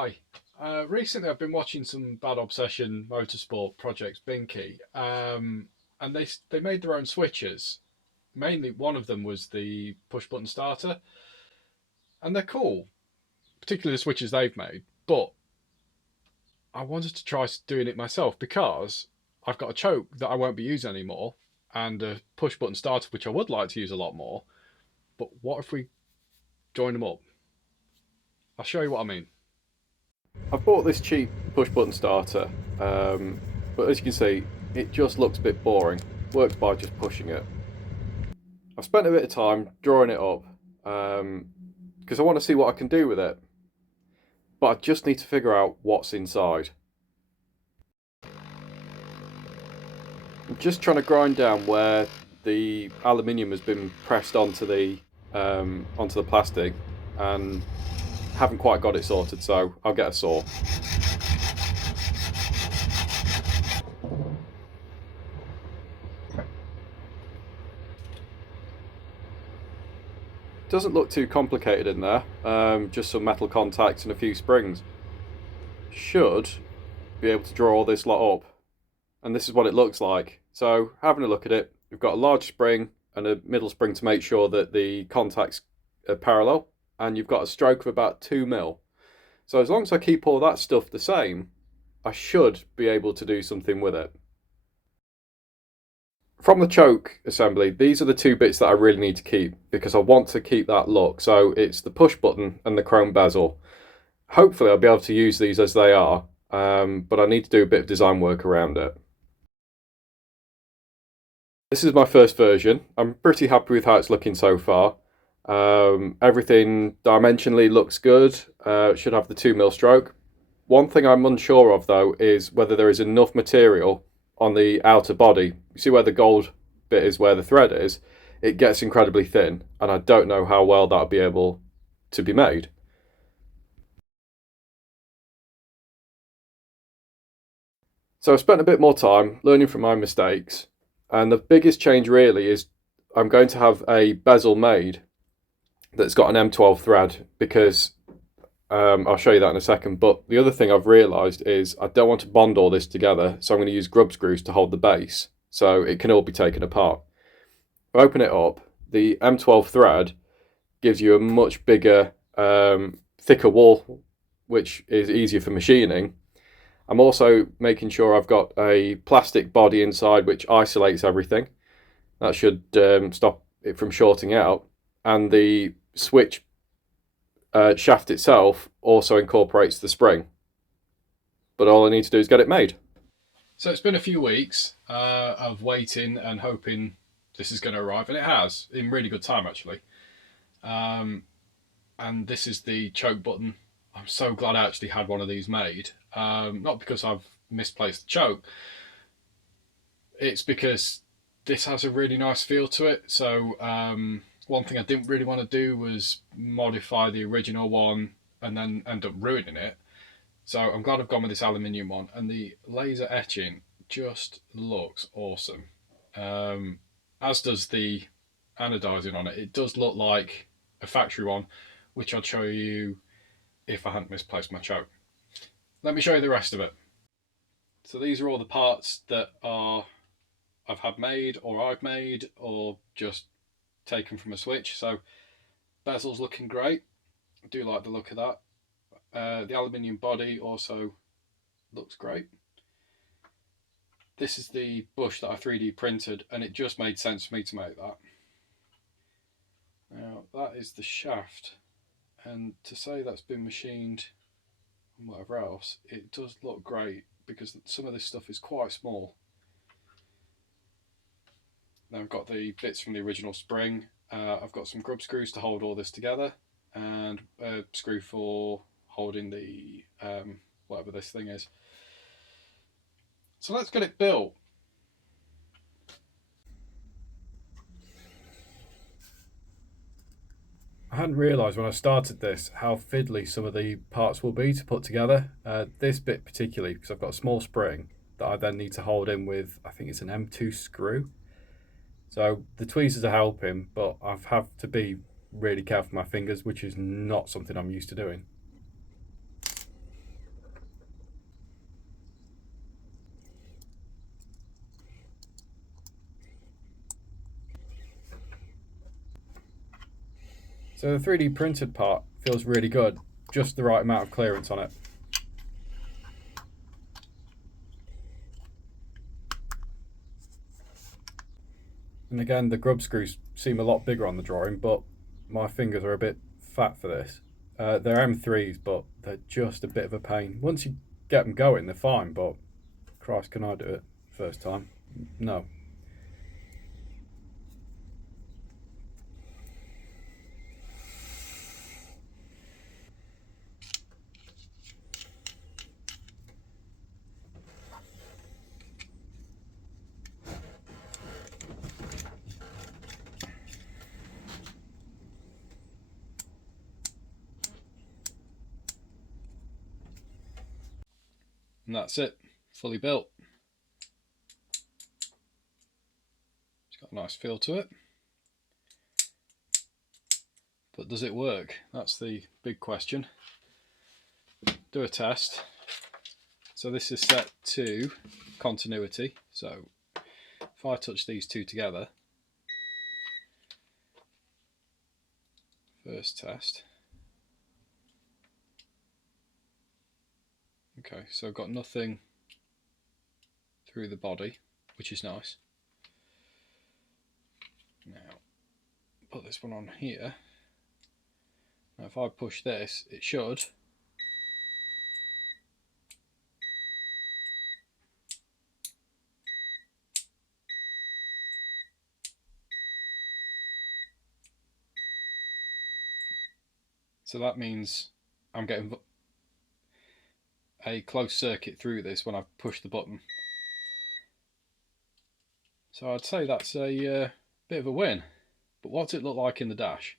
Hi. Recently, I've been watching some Bad Obsession Motorsport projects, Binky, and they made their own switches. Mainly, one of them was the push button starter, and they're cool, particularly the switches they've made. But I wanted to try doing it myself because I've got a choke that I won't be using anymore, and a push button starter which I would like to use a lot more. But what if we join them up? I'll show you what I mean. I've bought this cheap push button starter, but as you can see, it just looks a bit boring. Works by just pushing it. I've spent a bit of time drawing it up because I want to see what I can do with it, but I just need to figure out what's inside. I'm just trying to grind down where the aluminium has been pressed onto the plastic, and haven't quite got it sorted, so I'll get a saw. Doesn't look too complicated in there, just some metal contacts and a few springs. Should be able to draw all this lot up, and this is what it looks like. So having a look at it, we've got a large spring and a middle spring to make sure that the contacts are parallel, and you've got a stroke of about 2 mil. So as long as I keep all that stuff the same, I should be able to do something with it. From the choke assembly, these are the two bits that I really need to keep because I want to keep that look. So it's the push button and the chrome bezel. Hopefully I'll be able to use these as they are, but I need to do a bit of design work around it. This is my first version. I'm pretty happy with how it's looking so far. Everything dimensionally looks good. Should have the 2 mil stroke. One thing I'm unsure of though is whether there is enough material on the outer body. You see where the gold bit is, where the thread is? It gets incredibly thin, and I don't know how well that'll be able to be made. So I spent a bit more time learning from my mistakes, and the biggest change really is I'm going to have a bezel made that's got an M12 thread because I'll show you that in a second. But the other thing I've realised is I don't want to bond all this together, so I'm going to use grub screws to hold the base so it can all be taken apart. Open it up, the M12 thread gives you a much bigger, thicker wall, which is easier for machining. I'm also making sure I've got a plastic body inside which isolates everything. That should stop it from shorting out. And the switch shaft itself also incorporates the spring. But all I need to do is get it made. So it's been a few weeks of waiting and hoping this is going to arrive, and it has, in really good time actually. And this is the choke button. I'm so glad I actually had one of these made. Not because I've misplaced the choke, it's because this has a really nice feel to it. So one thing I didn't really want to do was modify the original one and then end up ruining it. So I'm glad I've gone with this aluminium one, and the laser etching just looks awesome. As does the anodizing on it. It does look like a factory one, which I'd show you if I hadn't misplaced my choke. Let me show you the rest of it. So these are all the parts that I've had made, or I've made, or just taken from a switch. So bezel's looking great. I do like the look of that. The aluminium body also looks great. This is the bush that I 3D printed, and it just made sense for me to make that. Now that is the shaft, and to say that's been machined and whatever else, it does look great because some of this stuff is quite small. Now I've got the bits from the original spring. I've got some grub screws to hold all this together, and a screw for holding the whatever this thing is. So let's get it built. I hadn't realised when I started this how fiddly some of the parts will be to put together. This bit particularly, because I've got a small spring that I then need to hold in with, I think it's an M2 screw. So the tweezers are helping, but I've had to be really careful with my fingers, which is not something I'm used to doing. So the 3D printed part feels really good, just the right amount of clearance on it. And again, the grub screws seem a lot bigger on the drawing, but my fingers are a bit fat for this. They're M3s, but they're just a bit of a pain. Once you get them going, they're fine, but Christ, can I do it first time? No. And that's it, fully built. It's got a nice feel to it. But does it work? That's the big question. Do a test. So this is set to continuity. So if I touch these two together, first test. Okay, so I've got nothing through the body, which is nice. Now, put this one on here. Now if I push this, it should so that means I'm getting a closed circuit through this when I push the button. So I'd say that's a bit of a win. But what's it look like in the dash?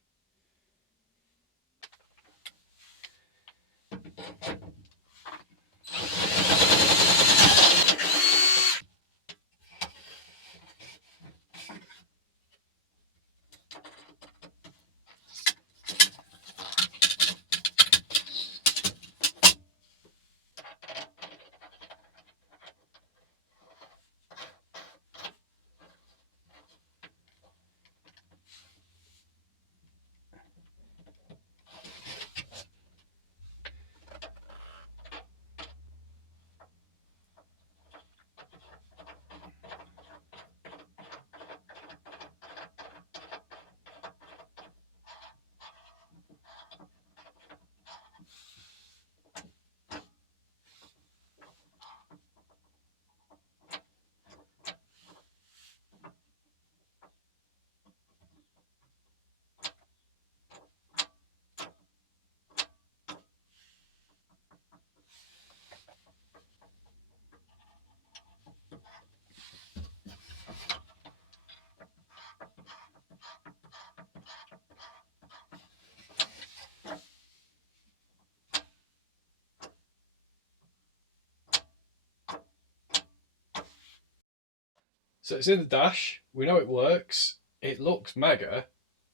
So it's in the dash, we know it works, it looks mega.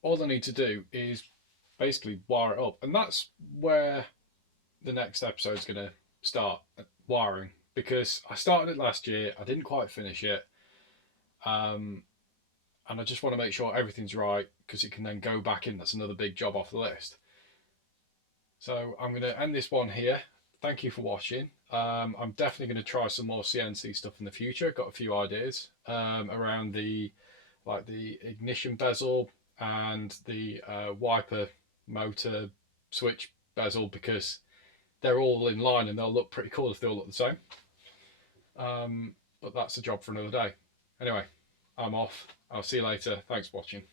All I need to do is basically wire it up. And that's where the next episode's going to start, wiring. Because I started it last year, I didn't quite finish it. And I just want to make sure everything's right, because it can then go back in. That's another big job off the list. So I'm going to end this one here. Thank you for watching. I'm definitely going to try some more CNC stuff in the future. Got a few ideas around the ignition bezel and the wiper motor switch bezel, because they're all in line and they'll look pretty cool if they all look the same. But that's a job for another day. Anyway, I'm off. I'll see you later. Thanks for watching.